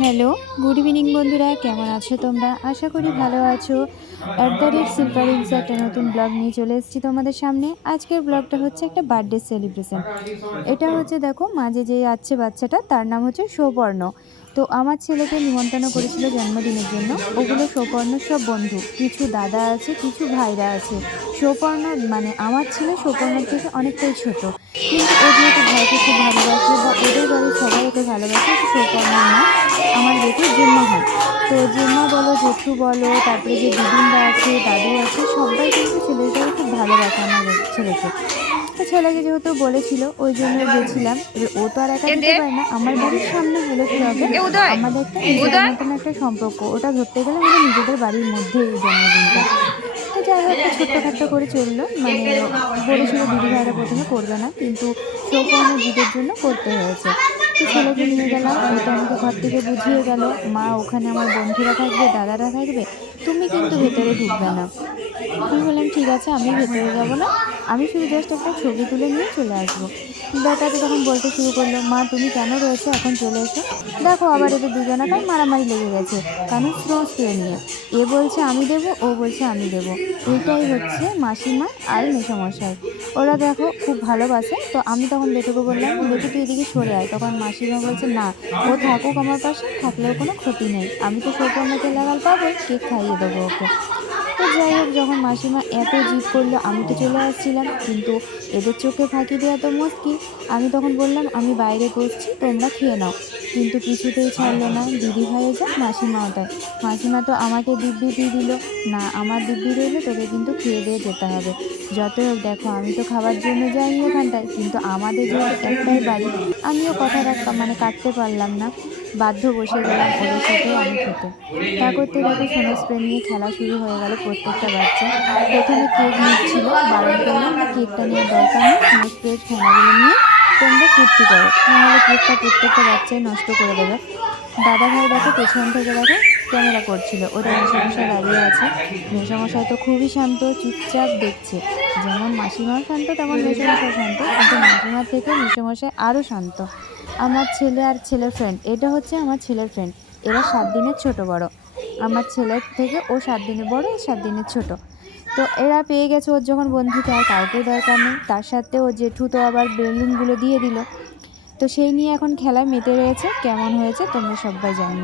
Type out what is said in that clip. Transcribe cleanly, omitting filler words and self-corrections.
Hello, good evening বন্ধুরা, কেমন আছো তোমরা? আশা করি ভালো আছো। @সিলভার রিংসে একটা নতুন ব্লগ নিয়ে চলে এসেছি তোমাদের সামনে। আজকের ব্লগটা হচ্ছে একটা বার্থডে সেলিব্রেশন। এটা হচ্ছে দেখো মাঝে যে যাচ্ছে বাচ্চাটা তার নাম হচ্ছে সৌপর্ণ। তো আমার ছেলেকে নিমন্ত্রণ করেছিল জন্মদিনের জন্য। ওগুলো সৌপর্ণর সব বন্ধু, কিছু দাদা আছে, কিছু ভাইরা আছে। সৌপর্ণ মানে আমার ছেলে সৌপর্ণর থেকে অনেকটাই ছোট, কিন্তু ও যেহেতু ভাইকে খুব ভালোবাসে বা ওদের বাড়ির সবাই ওকে ভালোবাসে, তো সৌপর্ণর মা আমার বেটির জেম্মা হয়। তো জেম্মা বলো, জেঠু বলো, তারপরে যে দিদিনরা আছে, দাদু আছে, সবাই কিন্তু ছেলেটাকে খুব ভালোবাসে আমার ছেলেকে। তো ছেলেকে যেহেতু বলেছিল ওই জন্য গেছিলাম। এবার ও তো আর একা যেতে পারে না, আমার বাড়ির সামনে হলে কী হবে, আমাদের একটা নিজের মতন একটা সম্পর্ক, ওটা ধরতে গেলে আমাদের নিজেদের বাড়ির মধ্যেই এই জন্মদিনটা। তো যাই হোক ছোট্টখাট্টো করে চললো, মানে বলেছিল দিদিভাইরা প্রথমে করবে না, কিন্তু সৌপর্ণ জিদের জন্য করতে হয়েছে। তো ছেলেকে নিয়ে গেলাম, ও তো আমাকে ঘর থেকে বুঝিয়ে গেল, মা ওখানে আমার বন্ধুরা থাকবে, দাদারা থাকবে, তুমি কিন্তু ভেতরে ঢুকবে না। আমি বললাম ঠিক আছে, আমি ভেতরে যাব না, আমি শুধু জাস্ট একটা ছবি তুলে নিয়ে চলে আসবো। বেটাতে তখন বলতে শুরু করলো, মা তুমি কেন রয়েছো, এখন চলে এসো। দেখো আবার এদের দুজনাকার মারামারি লেগে গেছে, কারণ স্প্রে নিয়ে। এ বলছে আমি দেবো, ও বলছে আমি দেবো। এইটাই হচ্ছে মাসিমা আর মেসোমশাই। ওরা দেখো খুব ভালোবাসে। তো আমি তখন বেটুকে বললাম, বেটু তুই এদিকে সরে আয়। তখন মাসিমা বলছে না, ও থাকুক আমার পাশে, থাকলেও কোনো ক্ষতি নেই, আমি তো সৌপর্ণকে লাগাল পাবোই, কেক খাইয়ে দেবো ওকে। তো যাই হোক যখন মাসিমা এত জিদ করলো, আমি তো চলে আসছিলাম, কিন্তু এদের চোখে ফাঁকি দেওয়া তো মুশকিল। আমি তখন বললাম আমি বাইরে বসছি, তোমরা খেয়ে নাও, কিন্তু কিছুতেই ছাড়লো না। দিদি ভাইও যায়, মাসিমাও তাই। মাসিমা তো আমাকে দিব্যি দিয়ে দিল, না আমার দিব্যি রইলো, তোকে কিন্তু খেয়ে দিয়ে যেতে হবে। যতই হোক দেখো আমি তো খাবার জন্য যাইনি ওখানটায়, কিন্তু আমাদের যেহেতু একটাই বাড়ি, আমিও কথাটা মানে কাটতে পারলাম না, বাধ্য বসে গেলাম ওদের সাথেও আমি খেতে। তা করতে দেখো সোনো স্প্রে নিয়ে খেলা শুরু হয়ে গেল। প্রত্যেকটা বাচ্চা প্রথমে কেক নিচ্ছিল, বারণ করলাম যে কেকটা নেওয়ার দরকার নেই, সোনো স্প্রের খেলাগুলো নিয়ে তোমরা ফুর্তি করো, নাহলে কেকটা প্রত্যেকটা বাচ্চাই নষ্ট করে দেবে। দাদা ভাই দেখো পেছন থেকে দেখো ক্যামেরা করছিল, ওদের মেশামশাই দাঁড়িয়ে আছে। মেশামশাই তো খুবই শান্ত, চুপচাপ দেখছে। যেমন মাসিমাও শান্ত তেমন মেশামশাই শান্ত, কিন্তু মাসিমার থেকে মেশামশাই আরও শান্ত। আমার ছেলে আর ছেলের ফ্রেন্ড, এটা হচ্ছে আমার ছেলের ফ্রেন্ড, এরা 7 দিনের ছোট বড়। আমার ছেলের থেকে ও 7 দিনের বড়, 7 দিনের ছোট। তো এরা পেয়ে গেছে ওর যখন বন্ধুকে, আর কাউকেই দরকার নেই। তার সাথে ও জেঠু তো আবার বেলুনগুলো দিয়ে দিল। তো সেই নিয়ে এখন খেলায় মেতে রয়েছে। কেমন হয়েছে তোমরা সবাই জানিও।